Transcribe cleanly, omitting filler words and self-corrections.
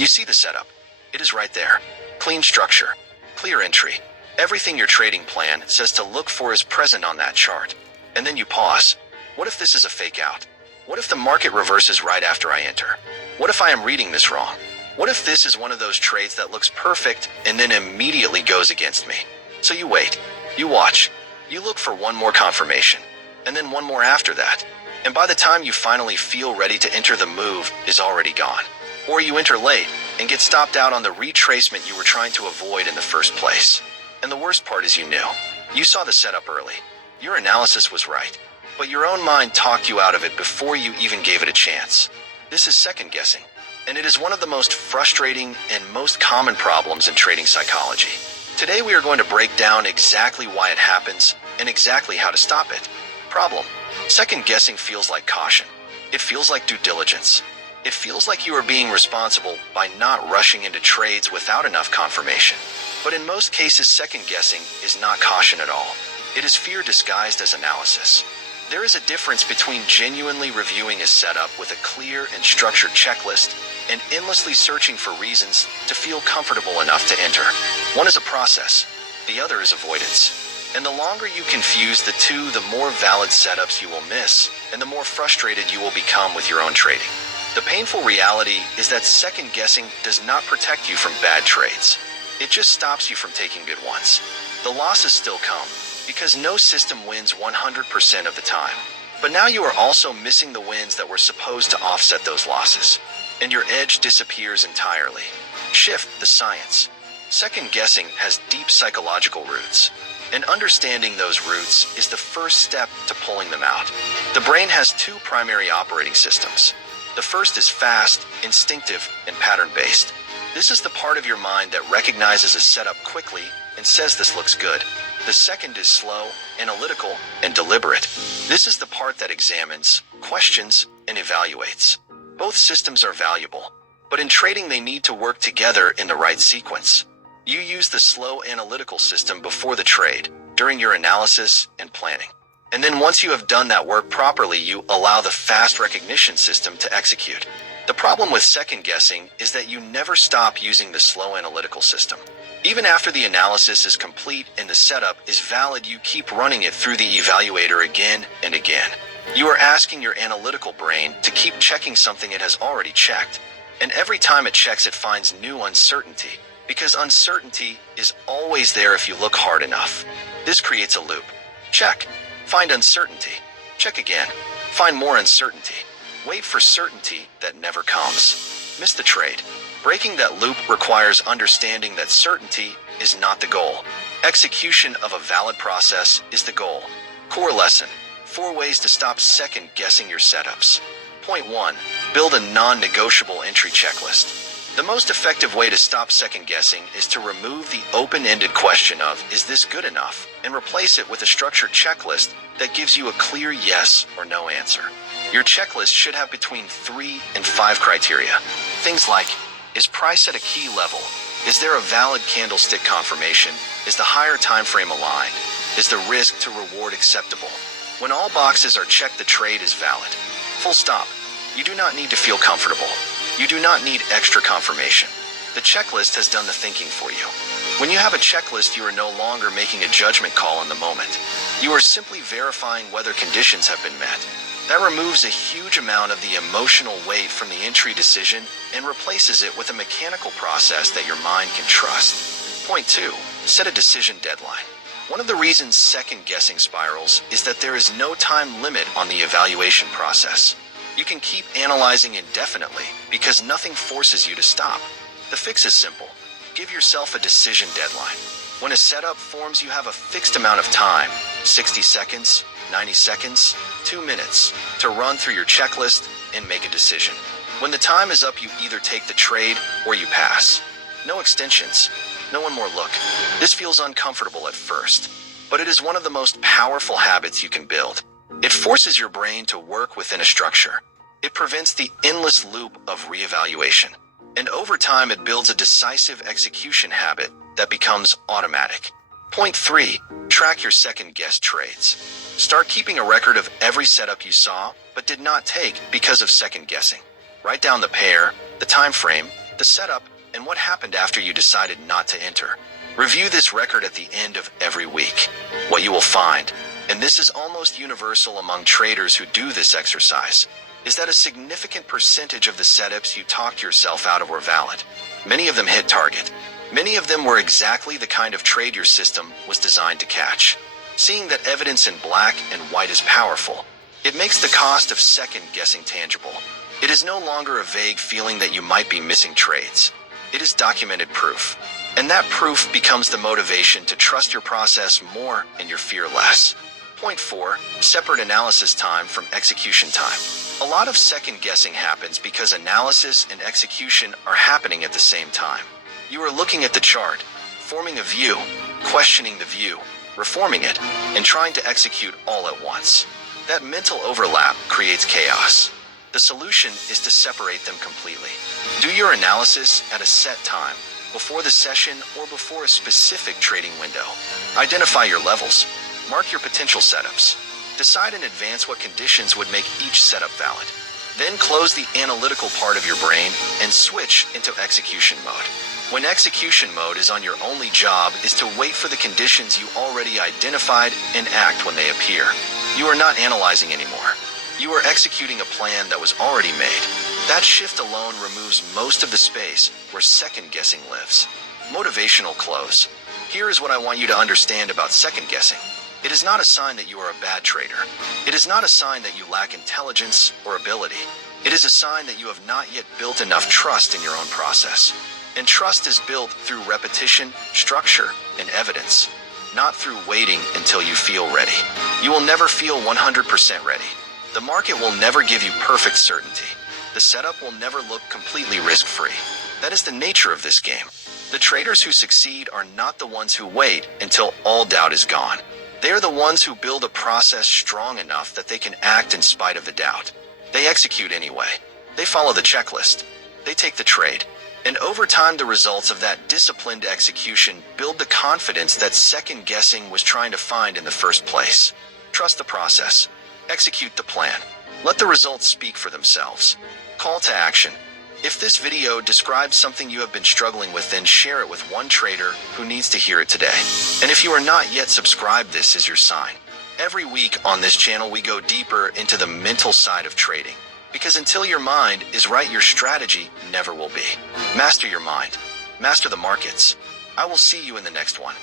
You see the setup. It is right there. Clean structure, clear entry. Everything your trading plan says to look for is present on that chart. And then you pause. What if this is a fake out? What if the market reverses right after I enter? What if I am reading this wrong? What if this is one of those trades that looks perfect and then immediately goes against me? So you wait, you watch, you look for one more confirmation, and then one more after that. And by the time you finally feel ready to enter, the move is already gone. Or you enter late and get stopped out on the retracement you were trying to avoid in the first place. And the worst part is you knew. You saw the setup early. Your analysis was right. But your own mind talked you out of it before you even gave it a chance. This is second guessing. And it is one of the most frustrating and most common problems in trading psychology. Today we are going to break down exactly why it happens and exactly how to stop it. Problem: second guessing feels like caution. It feels like due diligence. It feels like you are being responsible by not rushing into trades without enough confirmation. But in most cases, second guessing is not caution at all. It is fear disguised as analysis. There is a difference between genuinely reviewing a setup with a clear and structured checklist and endlessly searching for reasons to feel comfortable enough to enter. One is a process, the other is avoidance. And the longer you confuse the two, the more valid setups you will miss, and the more frustrated you will become with your own trading. The painful reality is that second guessing does not protect you from bad trades. It just stops you from taking good ones. The losses still come, because no system wins 100% of the time. But now you are also missing the wins that were supposed to offset those losses, and your edge disappears entirely. Shift the science. Second guessing has deep psychological roots, and understanding those roots is the first step to pulling them out. The brain has two primary operating systems. The first is fast, instinctive, and pattern-based. This is the part of your mind that recognizes a setup quickly and says this looks good. The second is slow, analytical, and deliberate. This is the part that examines, questions, and evaluates. Both systems are valuable, but in trading they need to work together in the right sequence. You use the slow analytical system before the trade, during your analysis and planning. And then once you have done that work properly, you allow the fast recognition system to execute. The problem with second guessing is that you never stop using the slow analytical system. Even after the analysis is complete and the setup is valid, you keep running it through the evaluator again and again. You are asking your analytical brain to keep checking something it has already checked. And every time it checks, it finds new uncertainty, because uncertainty is always there if you look hard enough. This creates a loop. Check. Find uncertainty. Check again. Find more uncertainty. Wait for certainty that never comes. Miss the trade. Breaking that loop requires understanding that certainty is not the goal. Execution of a valid process is the goal. Core lesson: 4 ways to stop second guessing your setups. Point 1. Build a non-negotiable entry checklist. The most effective way to stop second guessing is to remove the open-ended question of, is this good enough, and replace it with a structured checklist that gives you a clear yes or no answer. Your checklist should have between 3 and 5 criteria. Things like, is price at a key level? Is there a valid candlestick confirmation? Is the higher time frame aligned? Is the risk to reward acceptable? When all boxes are checked, the trade is valid. Full stop. You do not need to feel comfortable. You do not need extra confirmation. The checklist has done the thinking for you. When you have a checklist, you are no longer making a judgment call in the moment. You are simply verifying whether conditions have been met. That removes a huge amount of the emotional weight from the entry decision and replaces it with a mechanical process that your mind can trust. Point 2. Set a decision deadline. One of the reasons second guessing spirals is that there is no time limit on the evaluation process. You can keep analyzing indefinitely because nothing forces you to stop. The fix is simple. Give yourself a decision deadline. When a setup forms, you have a fixed amount of time, 60 seconds, 90 seconds, 2 minutes, to run through your checklist and make a decision. When the time is up, you either take the trade or you pass. No extensions, no one more look. This feels uncomfortable at first, but it is one of the most powerful habits you can build. It forces your brain to work within a structure. It prevents the endless loop of reevaluation. And over time, it builds a decisive execution habit that becomes automatic. Point 3. Track your second-guessed trades. Start keeping a record of every setup you saw but did not take because of second guessing. Write down the pair, the time frame, the setup, and what happened after you decided not to enter. Review this record at the end of every week. What you will find, and this is almost universal among traders who do this exercise, is that a significant percentage of the setups you talked yourself out of were valid. Many of them hit target. Many of them were exactly the kind of trade your system was designed to catch. Seeing that evidence in black and white is powerful, it makes the cost of second guessing tangible. It is no longer a vague feeling that you might be missing trades. It is documented proof. And that proof becomes the motivation to trust your process more and your fear less. Point 4, separate analysis time from execution time. A lot of second guessing happens because analysis and execution are happening at the same time. You are looking at the chart, forming a view, questioning the view, reforming it, and trying to execute all at once. That mental overlap creates chaos. The solution is to separate them completely. Do your analysis at a set time, before the session or before a specific trading window. Identify your levels. Mark your potential setups. Decide in advance what conditions would make each setup valid. Then close the analytical part of your brain and switch into execution mode. When execution mode is on, your only job is to wait for the conditions you already identified and act when they appear. You are not analyzing anymore. You are executing a plan that was already made. That shift alone removes most of the space where second guessing lives. Motivational close. Here is what I want you to understand about second guessing. It is not a sign that you are a bad trader. It is not a sign that you lack intelligence or ability. It is a sign that you have not yet built enough trust in your own process. And trust is built through repetition, structure, and evidence, not through waiting until you feel ready. You will never feel 100% ready. The market will never give you perfect certainty. The setup will never look completely risk-free. That is the nature of this game. The traders who succeed are not the ones who wait until all doubt is gone. They are the ones who build a process strong enough that they can act in spite of the doubt. They execute anyway. They follow the checklist. They take the trade. And over time, the results of that disciplined execution build the confidence that second guessing was trying to find in the first place. Trust the process. Execute the plan. Let the results speak for themselves. Call to action. If this video describes something you have been struggling with, then share it with one trader who needs to hear it today. And if you are not yet subscribed, this is your sign. Every week on this channel, we go deeper into the mental side of trading. Because until your mind is right, your strategy never will be. Master your mind. Master the markets. I will see you in the next one.